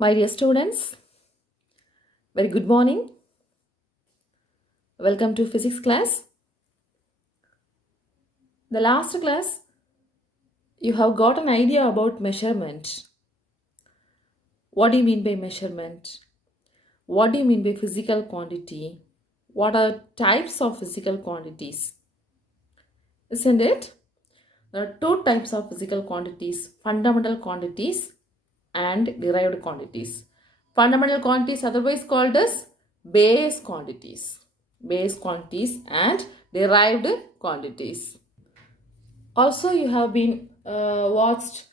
My dear students, very good morning. Welcome to physics class. The last class, you have got an idea about measurement. What do you mean by measurement? What do you mean by physical quantity? What are types of physical quantities? Isn't it? There are two types of physical quantities, fundamental quantities and derived quantities. Fundamental quantities otherwise called as base quantities. Base quantities and derived quantities. Also, you have been watched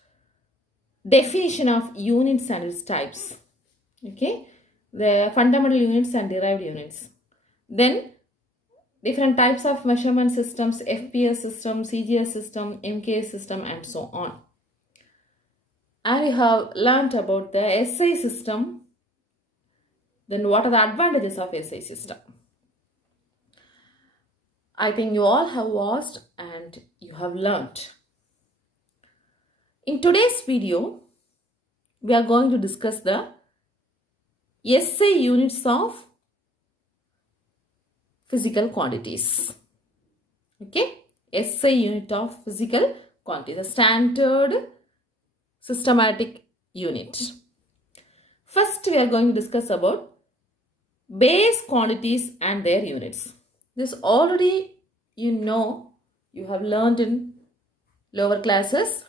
definition of units and its types. Okay, the fundamental units and derived units. Then different types of measurement systems, FPS system, CGS system, MKS system, and so on. And you have learnt about the SI system. Then what are the advantages of SI system? I think you all have watched and you have learnt. In today's video, we are going to discuss the SI units of physical quantities. Okay, SI unit of physical quantities, a standard systematic unit. First, we are going to discuss about base quantities and their units. This already you have learned in lower classes.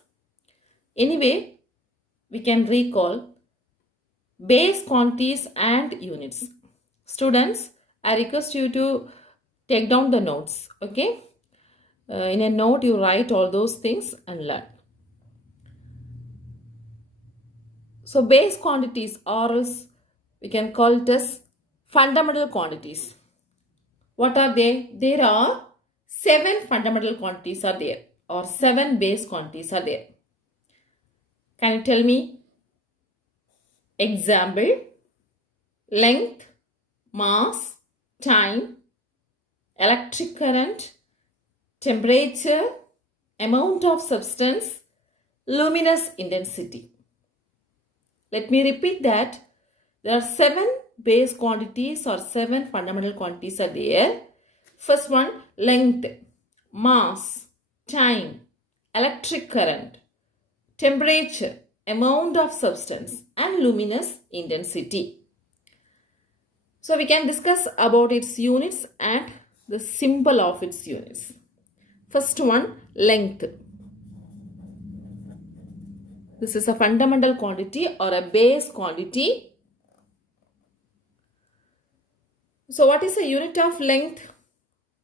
Anyway, we can recall base quantities and units. Students, I request you to take down the notes. Okay, in a note you write all those things and learn. So base quantities, or else we can call it as fundamental quantities. What are they? There are 7 fundamental quantities are there, or 7 base quantities are there. Can you tell me? Example: length, mass, time, electric current, temperature, amount of substance, luminous intensity. Let me repeat that. There are 7 base quantities or 7 fundamental quantities are there. First one, length, mass, time, electric current, temperature, amount of substance, and luminous intensity. So we can discuss about its units and the symbol of its units. First one, length. This is a fundamental quantity or a base quantity. So what is the unit of length?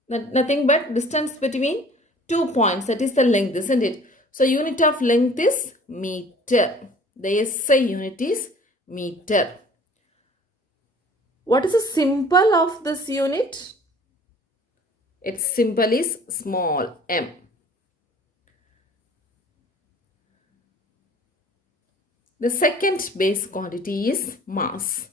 Nothing but distance between 2 points. That is the length, isn't it? So unit of length is meter. The SI unit is meter. What is the symbol of this unit? Its symbol is small m. The second base quantity is mass.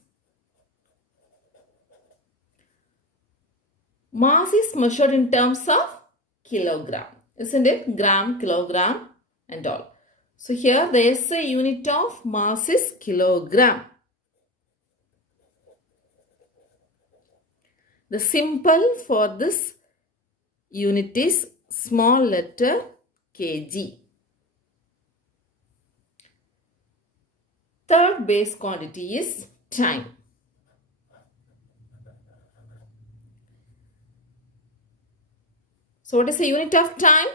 Mass is measured in terms of kilogram, isn't it? Gram, kilogram and all. So here the SI unit of mass is kilogram. The symbol for this unit is small letter kg. Third base quantity is time. So what is the unit of time?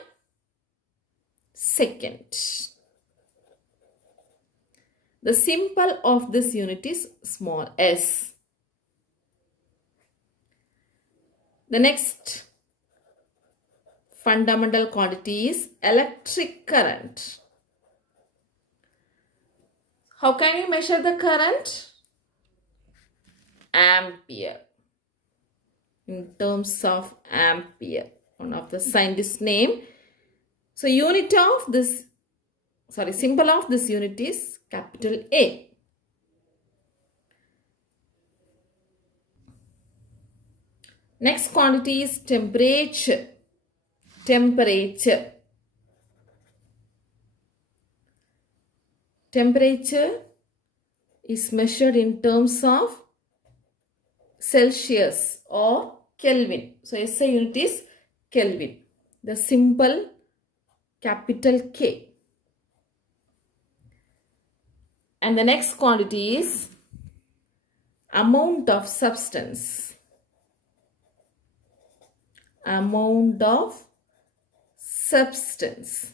Second. The symbol of this unit is small s. The next fundamental quantity is electric current. How can you measure the current? Ampere. In terms of ampere. One of the scientist's name. So symbol of this unit is capital A. Next quantity is temperature. Temperature. Temperature is measured in terms of Celsius or Kelvin. So SI unit is Kelvin. The symbol capital K. And the next quantity is amount of substance. Amount of substance.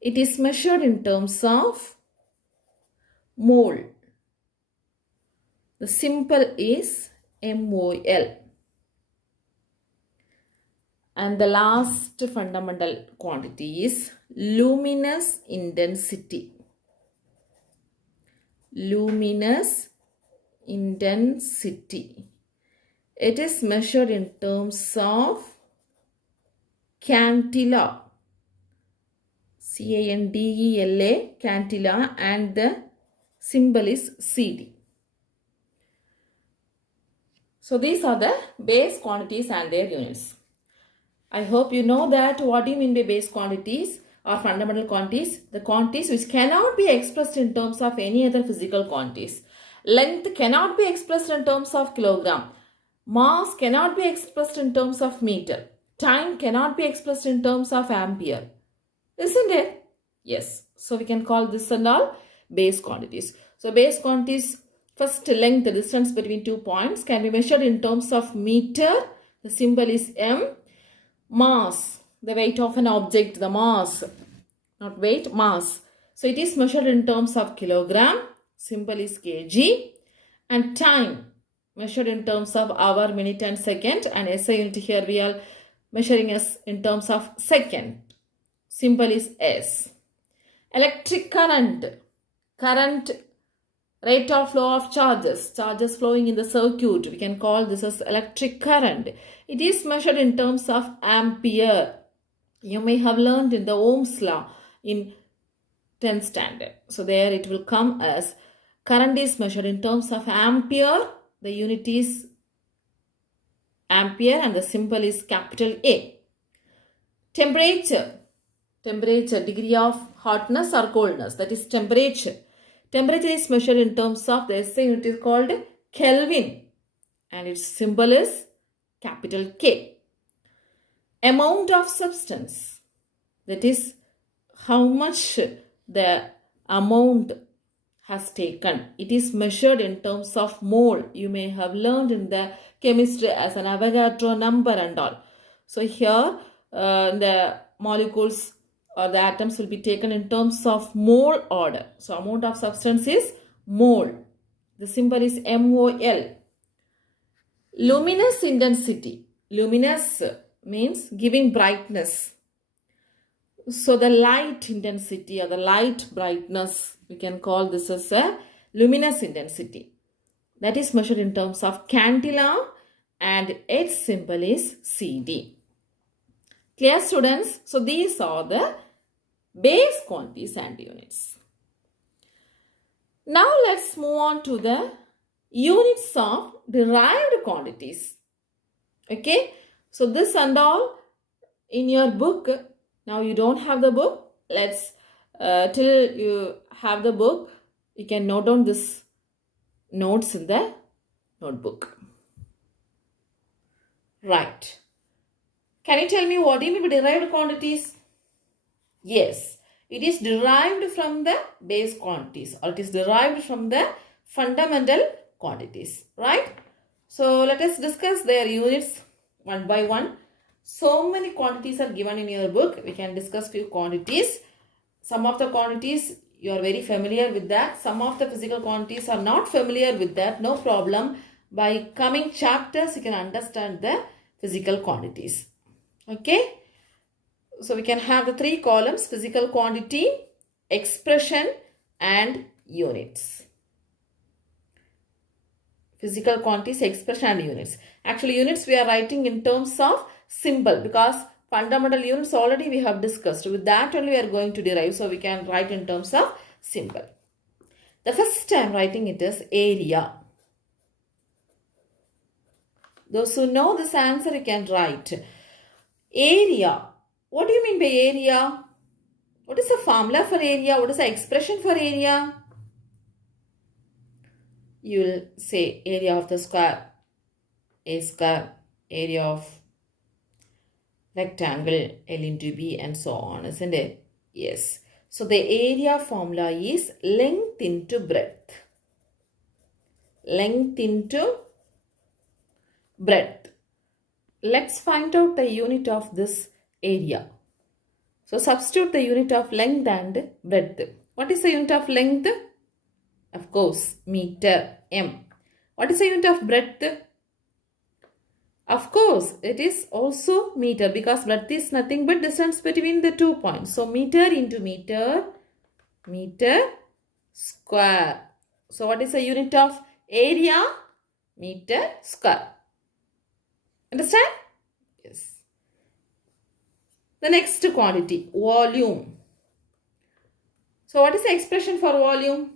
It is measured in terms of mole. The symbol is MOL. And the last fundamental quantity is luminous intensity. Luminous intensity. It is measured in terms of cantilla. CANDELA, cantilla, and the symbol is CD. So these are the base quantities and their units. I hope you know that what do you mean by base quantities or fundamental quantities? The quantities which cannot be expressed in terms of any other physical quantities. Length cannot be expressed in terms of kilogram. Mass cannot be expressed in terms of meter. Time cannot be expressed in terms of ampere. Isn't it? Yes. So we can call this and all base quantities. So base quantities, first length, the distance between 2 points, can be measured in terms of meter. The symbol is M. Mass, the weight of an object, the mass, not weight, mass. So it is measured in terms of kilogram. Symbol is kg. And time, measured in terms of hour, minute and second. And SI unit here we are measuring as in terms of second. Symbol is S. Electric current. Current, rate of flow of charges. Charges flowing in the circuit. We can call this as electric current. It is measured in terms of ampere. You may have learned in the Ohm's law in 10th standard. So there it will come as current is measured in terms of ampere. The unit is ampere and the symbol is capital A. Temperature. Temperature, degree of hotness or coldness, that is temperature. Temperature is measured in terms of the SI unit is called Kelvin and its symbol is capital K. Amount of substance, that is how much the amount has taken. It is measured in terms of mole. You may have learned in the chemistry as an Avogadro number and all. So here the molecules or the atoms will be taken in terms of mole order. So amount of substance is mole. The symbol is MOL. Luminous intensity. Luminous means giving brightness. So the light intensity or the light brightness, we can call this as a luminous intensity. That is measured in terms of cantilla and its symbol is CD. Clear, students? So these are the base quantities and units. Now let's move on to the units of derived quantities. Okay. So this and all in your book. Now you don't have the book. Let's till you have the book, you can note down this notes in the notebook. Right. Can you tell me what do you mean by derived quantities? Yes, it is derived from the base quantities or it is derived from the fundamental quantities, right? So let us discuss their units one by one. So many quantities are given in your book. We can discuss few quantities. Some of the quantities you are very familiar with that. Some of the physical quantities are not familiar with that. No problem. By coming chapters, you can understand the physical quantities. Okay. So we can have the three columns: physical quantity, expression and units. Physical quantities, expression and units. Actually, units we are writing in terms of symbol because fundamental units already we have discussed. With that only we are going to derive. So we can write in terms of symbol. The first time writing it is area. Those who know this answer, you can write. Area. What do you mean by area? What is the formula for area? What is the expression for area? you will say area of the square, A square, area of rectangle, L into B, and so on, isn't it? Yes. So the area formula is length into breadth. Length into breadth. Let's find out the unit of this area. So substitute the unit of length and breadth. What is the unit of length? Of course, meter, m. What is the unit of breadth? Of course, it is also meter because breadth is nothing but distance between the 2 points. So meter into meter, meter square. So what is the unit of area? Meter square. Understand? Yes. The next quantity, volume. So what is the expression for volume?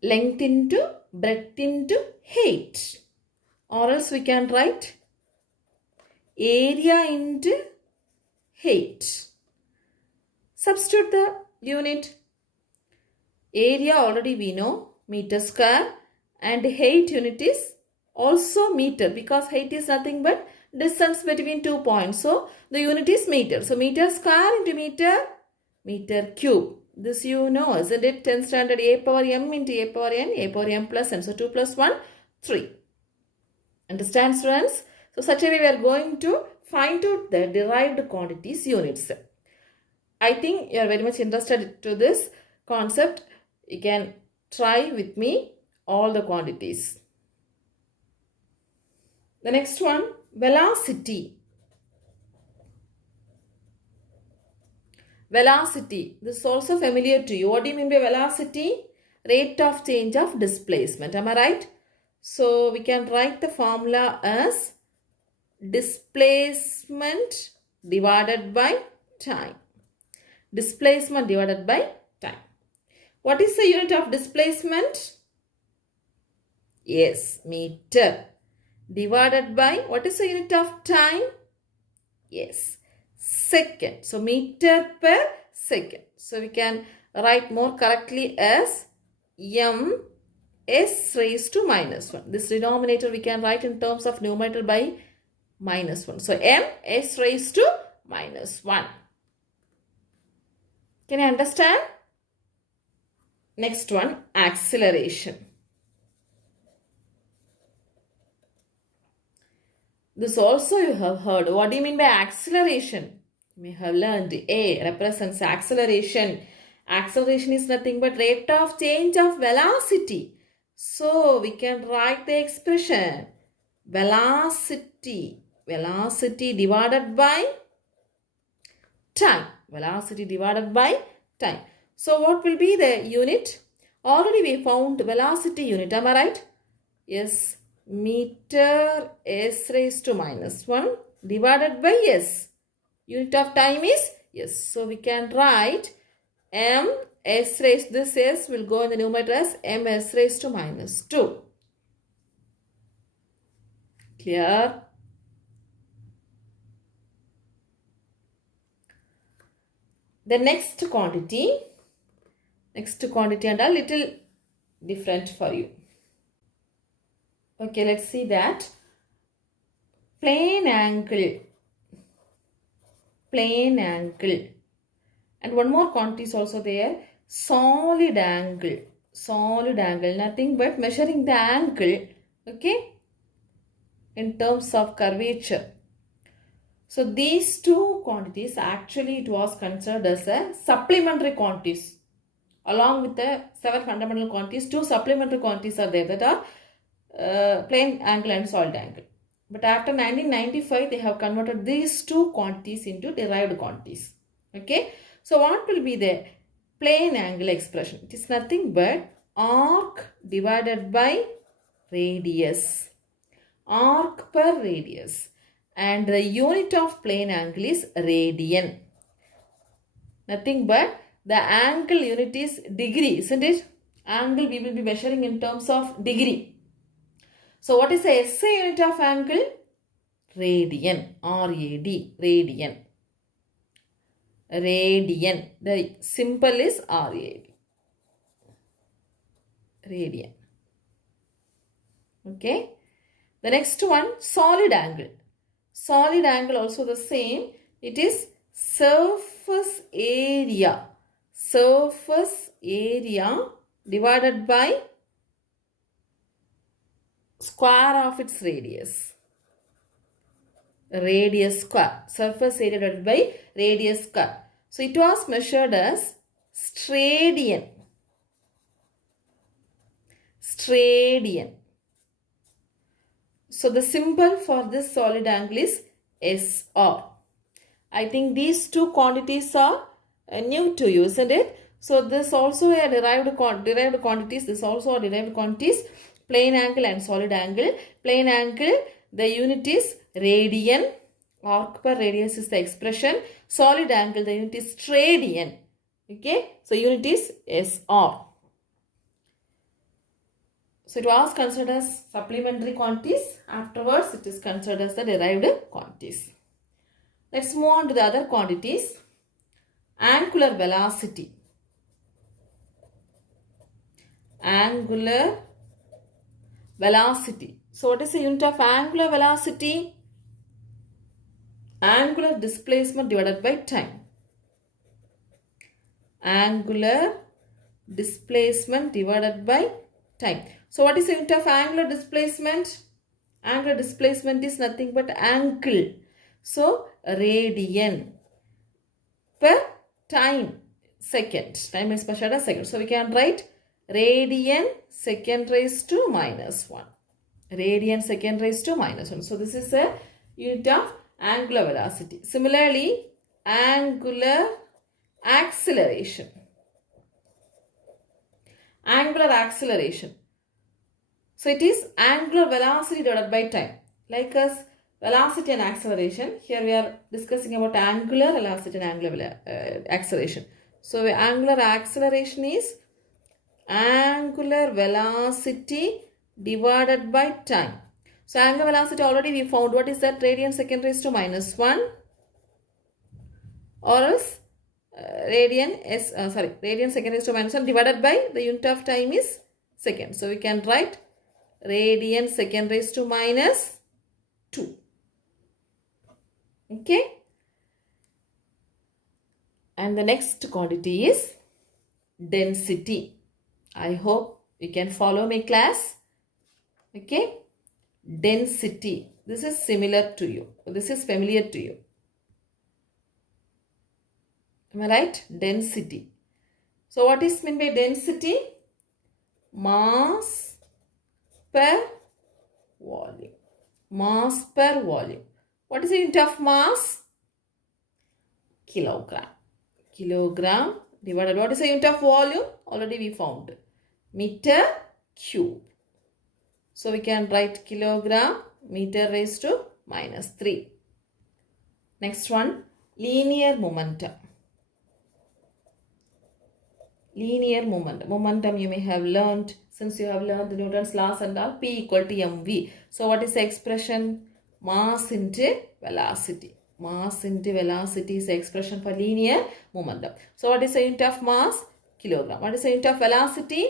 Length into breadth into height. Or else we can write area into height. Substitute the unit. Area already we know, meter square, and height unit is also meter because height is nothing but distance between 2 points. So the unit is meter. So meter square into meter, meter cube. This you know, isn't it? 10th standard a power m into a power n, a power m plus n. So 2 plus 1, 3. Understand, students? So such a way we are going to find out the derived quantities units. I think you are very much interested to this concept. You can try with me all the quantities. The next one, velocity. Velocity. This is also familiar to you. What do you mean by velocity? Rate of change of displacement. Am I right? So we can write the formula as displacement divided by time. Displacement divided by time. What is the unit of displacement? Yes, meter. Divided by, what is the unit of time? Yes, second. So meter per second. So we can write more correctly as m s raised to minus 1. This denominator we can write in terms of numerator by minus 1. So m s raised to minus 1. Can you understand? Next one, acceleration. This also you have heard. What do you mean by acceleration? You may have learned A represents acceleration. Acceleration is nothing but rate of change of velocity. So we can write the expression velocity. Velocity divided by time. Velocity divided by time. So what will be the unit? Already we found velocity unit. Am I right? Yes. Meter s raised to minus 1 divided by s. Unit of time is s. So we can write m s raised, this s will go in the numerator as m s raised to minus 2. Clear? The next quantity and a little different for you. Okay, let's see that. Plane angle. And one more quantity is also there. Solid angle. Nothing but measuring the angle. Okay. In terms of curvature. So these two quantities actually it was considered as a supplementary quantities. Along with the 7 fundamental quantities, 2 supplementary quantities are there that are plane angle and solid angle. But after 1995, they have converted these two quantities into derived quantities. Okay. So what will be the plane angle expression? It is nothing but arc divided by radius. Arc per radius. And the unit of plane angle is radian. Nothing but the angle unit is degree, isn't it? Angle we will be measuring in terms of degree. So what is the SI unit of angle? Radian. R-A-D. Radian. The symbol is R-A-D. radian. Okay. The next one, solid angle. Solid angle also the same. It is surface area. Surface area divided by square of its radius. Radius square. Surface area divided by radius square. So it was measured as stradian. Stradian. So the symbol for this solid angle is SR. I think these two quantities are new to you, isn't it? So this also a derived quantities. This also are derived quantities. Plane angle and solid angle. Plane angle, the unit is radian. Arc per radius is the expression. Solid angle, the unit is stradian. Okay. So unit is SR. So it was considered as supplementary quantities. Afterwards, it is considered as the derived quantities. Let's move on to the other quantities. Angular velocity. Angular velocity. So what is the unit of angular velocity? Angular displacement divided by time. Angular displacement divided by time. So what is the unit of angular displacement? Angular displacement is nothing but angle. So radian per time second. Time is measured as second. So we can write radian second raised to minus 1. Radian second raised to minus 1. So this is a unit of angular velocity. Similarly, angular acceleration. Angular acceleration. So it is angular velocity divided by time. Like as velocity and acceleration, here we are discussing about angular velocity and angular acceleration. So angular acceleration is angular velocity divided by time. So angular velocity already we found. What is that? Radian second raised to minus 1. Or else radian second raised to minus 1 divided by the unit of time is second. So we can write radian second raised to minus 2. Okay. And the next quantity is density. I hope you can follow my class. Okay. Density. This is similar to you. This is familiar to you. Am I right? Density. So what is meant by density? Mass per volume. Mass per volume. What is the unit of mass? Kilogram. Kilogram divided. What is the unit of volume? Already we found. Meter cube. So we can write kilogram meter raised to minus 3. Next one, linear momentum. Linear momentum. Momentum you may have learned, since you have learned Newton's laws and all, P equal to mv. So what is the expression? Mass into velocity. Mass into velocity is the expression for linear momentum. So what is the unit of mass? Kilogram. What is the unit of velocity?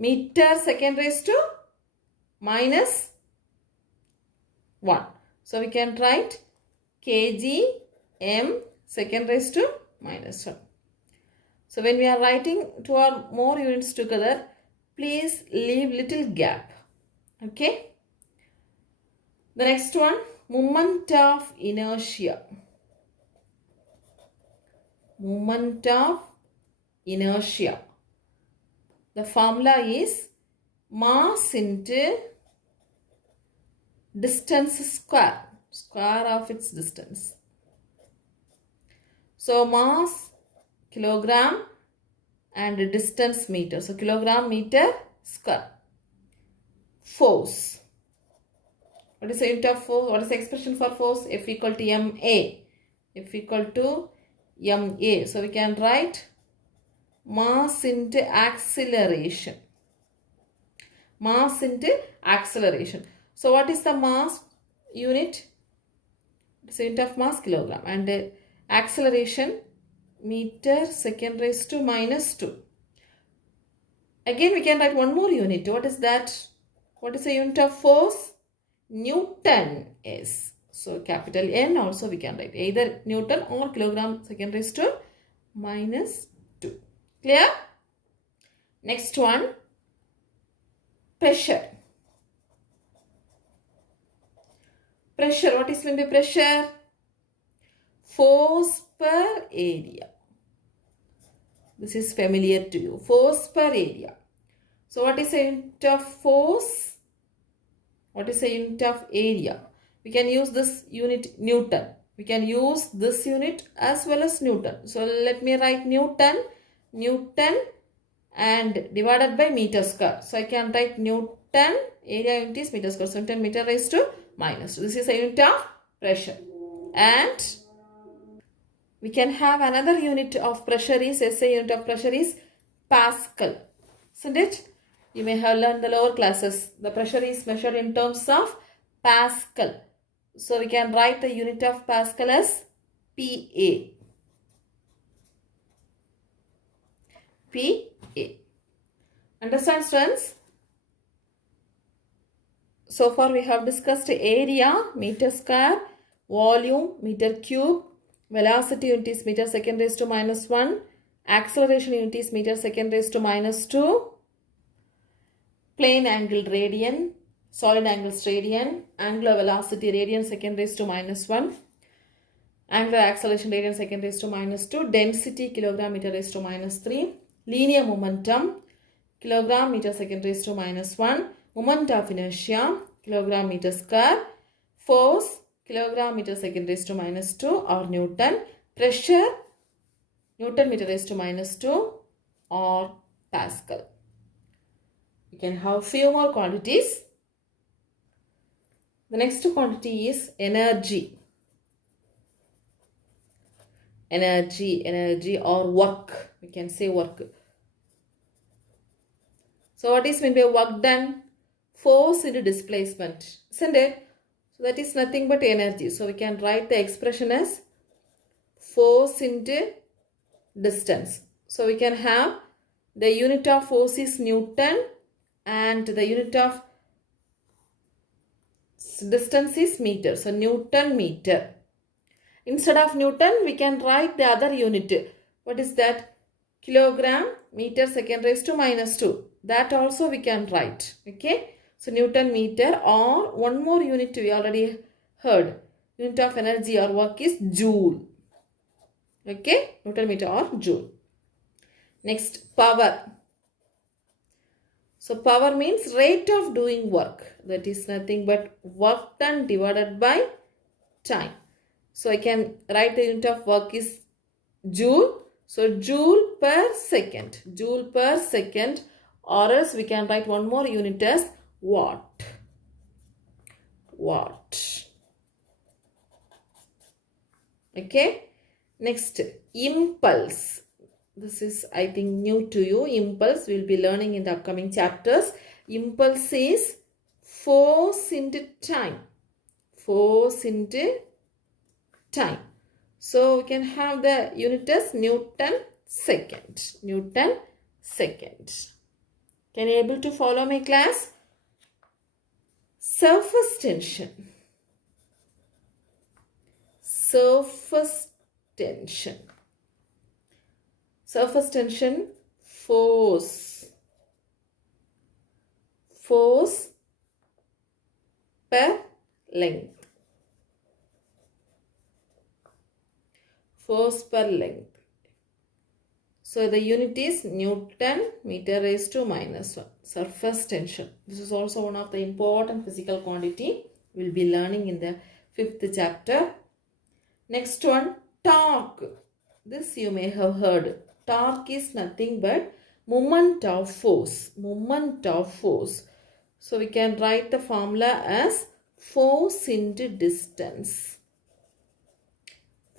Meter second raised to minus 1. So we can write kg m second raised to minus 1. So when we are writing two or more units together, please leave little gap. Okay. The next one, moment of inertia. Moment of inertia. The formula is mass into distance square. Square of its distance. So mass kilogram and distance meter. So kilogram meter square. Force. What is the unit of force? What is the expression for force? F equal to ma. F equal to ma. So we can write mass into acceleration. Mass into acceleration. So what is the mass unit? It's the unit of mass kilogram. And acceleration meter second raised to minus 2. Again, we can write one more unit. What is that? What is the unit of force? Newton is. So capital N also we can write either Newton or kilogram second raised to minus 2. Clear? Next one, pressure. Pressure, what is meant by pressure? Force per area. This is familiar to you. Force per area. So what is the unit of force? What is the unit of area? We can use this unit Newton. We can use this unit as well as Newton. So let me write Newton. Newton and divided by meter square. So I can write Newton, area unit is meter square. So 10 meter raised to minus 2. This is a unit of pressure. And we can have another unit of pressure is, SI unit of pressure is Pascal. Isn't it? You may have learned the lower classes. The pressure is measured in terms of Pascal. So we can write the unit of Pascal as PA. PA. Understand, students? So far we have discussed area, meter square, volume, meter cube, velocity unit is meter second raised to minus 1, acceleration unit is meter second raised to minus 2, plane angle radian, solid angles radian, angular velocity radian second raised to minus 1, angular acceleration radian second raised to minus 2, density kilogram meter raised to minus 3, linear momentum kilogram meter second raised to minus 1, moment of inertia kilogram meter square, force kilogram meter second raised to minus 2 or Newton, pressure Newton meter raised to minus 2 or Pascal. We can have few more quantities. The next quantity is energy. Energy or work. We can say work. So what is meant by work done? Force into displacement. Isn't it? So that is nothing but energy. So we can write the expression as force into distance. So we can have the unit of force is Newton and the unit of distance is meter. So Newton meter. Instead of Newton, we can write the other unit. What is that? Kilogram meter second raised to minus 2. That also we can write. Okay. So Newton meter, or one more unit we already heard. Unit of energy or work is joule. Okay. Newton meter or joule. Next, power. So power means rate of doing work. That is nothing but work done divided by time. So I can write the unit of work is joule. So joule per second. Joule per second, or else we can write one more unit as watt. Watt. Okay. Next, impulse. This is, I think, new to you. Impulse we will be learning in the upcoming chapters. Impulse is force into time. Force into time. So we can have the unit as Newton second. Newton second. Can you able to follow my class? Surface tension. Surface tension. Surface tension, force. Force per length. Force per length. So the unit is Newton meter raised to minus 1. Surface tension. This is also one of the important physical quantity we will be learning in the 5th chapter. Next one, torque. This you may have heard. Torque is nothing but moment of force. Moment of force. So we can write the formula as force into distance.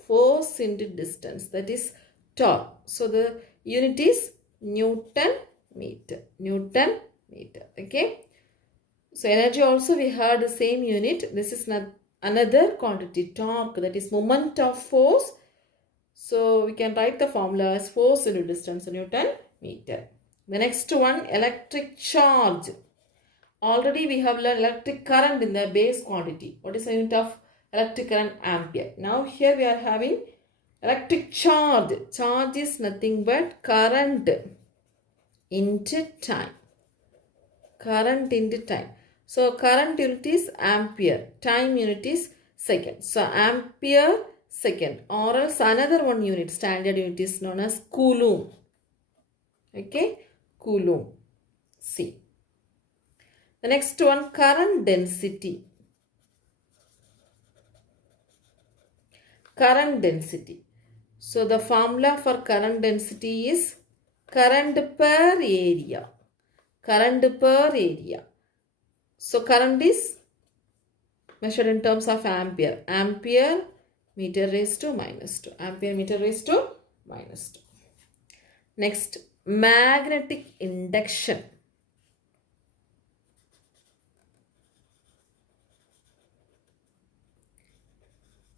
Force into distance. That is torque. So the unit is Newton meter. Newton meter. Okay. So energy also we heard the same unit. This is not another quantity, torque. That is moment of force. So we can write the formula as force into distance, Newton meter. The next one, electric charge. Already we have learned electric current in the base quantity. What is the unit of electric current? Ampere. Now here we are having electric charge. Charge is nothing but current into time. Current into time. So current unit is ampere. Time unit is second. So ampere second. Or else another one unit, standard unit is known as coulomb. Okay. Coulomb. C. The next one, current density. Current density. So the formula for current density is current per area. Current per area. So current is measured in terms of ampere. Ampere meter raised to minus 2. Ampere meter raised to minus 2. Next, magnetic induction.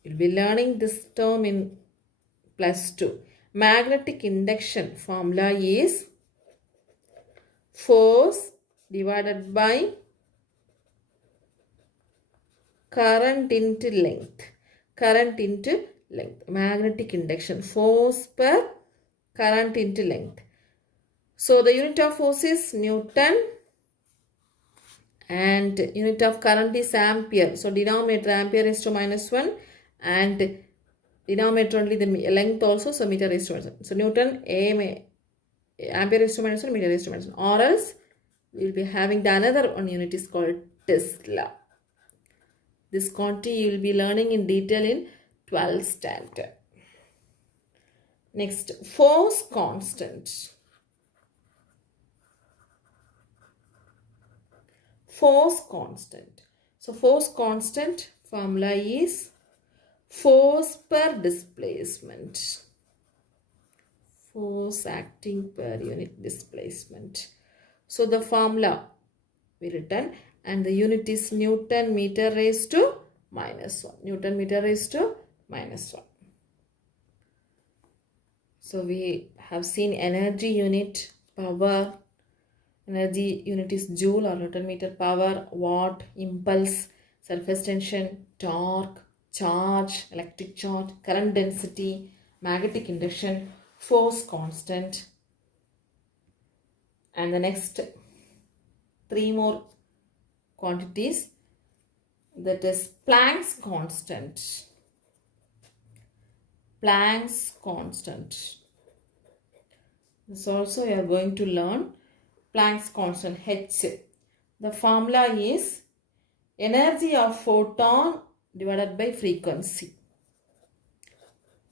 You'll be learning this term in plus 2. Magnetic induction formula is force divided by current into length. Current into length. Magnetic induction. Force per current into length. So the unit of force is Newton and unit of current is ampere. So denominator ampere is to minus 1 and denominator only the length also. So meter is to minus 1. So Newton ampere is to minus 1, meter is to minus 1. Or else we will be having the another one unit is called Tesla. This quantity you will be learning in detail in 12th standard. Next, force constant. Force constant. So force constant formula is force per displacement. Force acting per unit displacement. So the formula we written and the unit is Newton meter raised to minus 1. Newton meter raised to minus 1. So we have seen energy unit, power. Energy unit is joule or Newton meter, power, watt, impulse, surface tension, torque, charge, electric charge, current density, magnetic induction, force constant. And the next 3 more quantities, that is Planck's constant. Planck's constant. This also you are going to learn. Planck's constant H. The formula is energy of photon divided by frequency.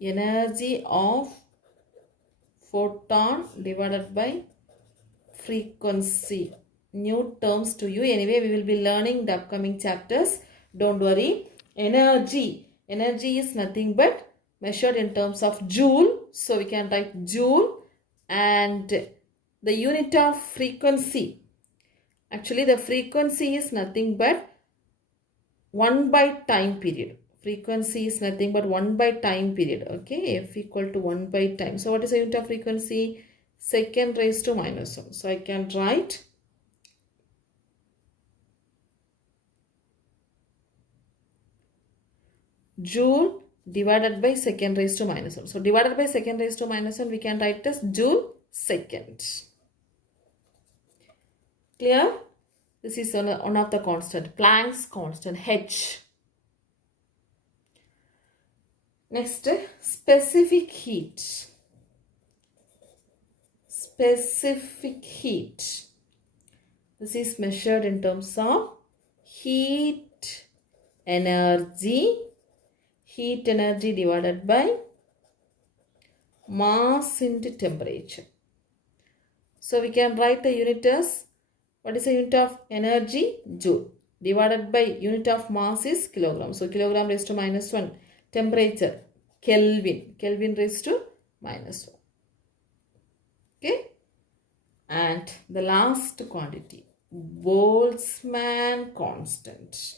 Energy of photon divided by frequency. New terms to you. Anyway, we will be learning the upcoming chapters. Don't worry. Energy. Energy is nothing but measured in terms of joule. So we can write joule. And the unit of frequency. Actually, the frequency is nothing but 1 by time period. Frequency is nothing but 1 by time period. Okay, F equal to 1 by time. So what is the unit of frequency? Second raised to minus 1. So I can write joule divided by second raised to minus 1. So divided by second raised to minus 1, we can write as joule second. Clear? This is one of the constant. Planck's constant H. Next, specific heat. Specific heat. This is measured in terms of heat energy. Heat energy divided by mass into temperature. So we can write the unit as, what is the unit of energy? Joule. Divided by unit of mass is kilogram. So kilogram raised to minus 1. Temperature, Kelvin. Kelvin raised to minus 1. Okay. And the last quantity, Boltzmann constant.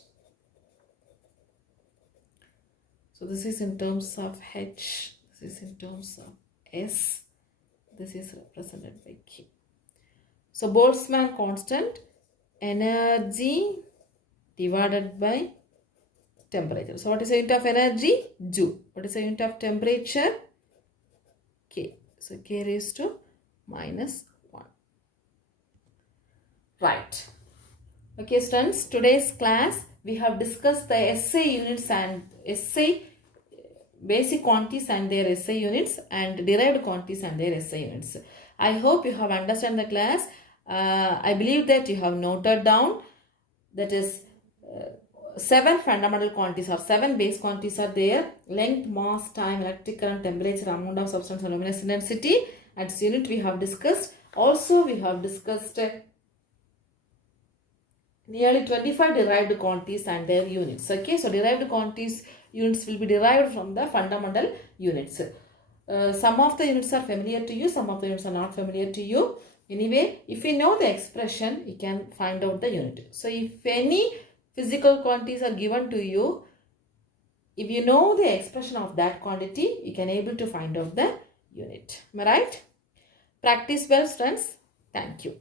So this is in terms of H. This is in terms of S. This is represented by K. So Boltzmann constant, energy divided by temperature. So what is the unit of energy? Joule. What is the unit of temperature? K. So K raised to minus 1. Right. Okay students, today's class we have discussed the SI units and SI basic quantities and their SI units and derived quantities and their SI units. I hope you have understood the class. I believe that you have noted down, that is 7 fundamental quantities or 7 base quantities are there: length, mass, time, electric current, temperature, amount of substance, and luminescence intensity. And this unit we have discussed. Also we have discussed nearly 25 derived quantities and their units. Okay, so derived quantities units will be derived from the fundamental units. Some of the units are familiar to you, some of the units are not familiar to you. Anyway, if you know the expression, you can find out the unit. So if any physical quantities are given to you, if you know the expression of that quantity, you can able to find out the unit. Am I right? Practice well, students. Thank you.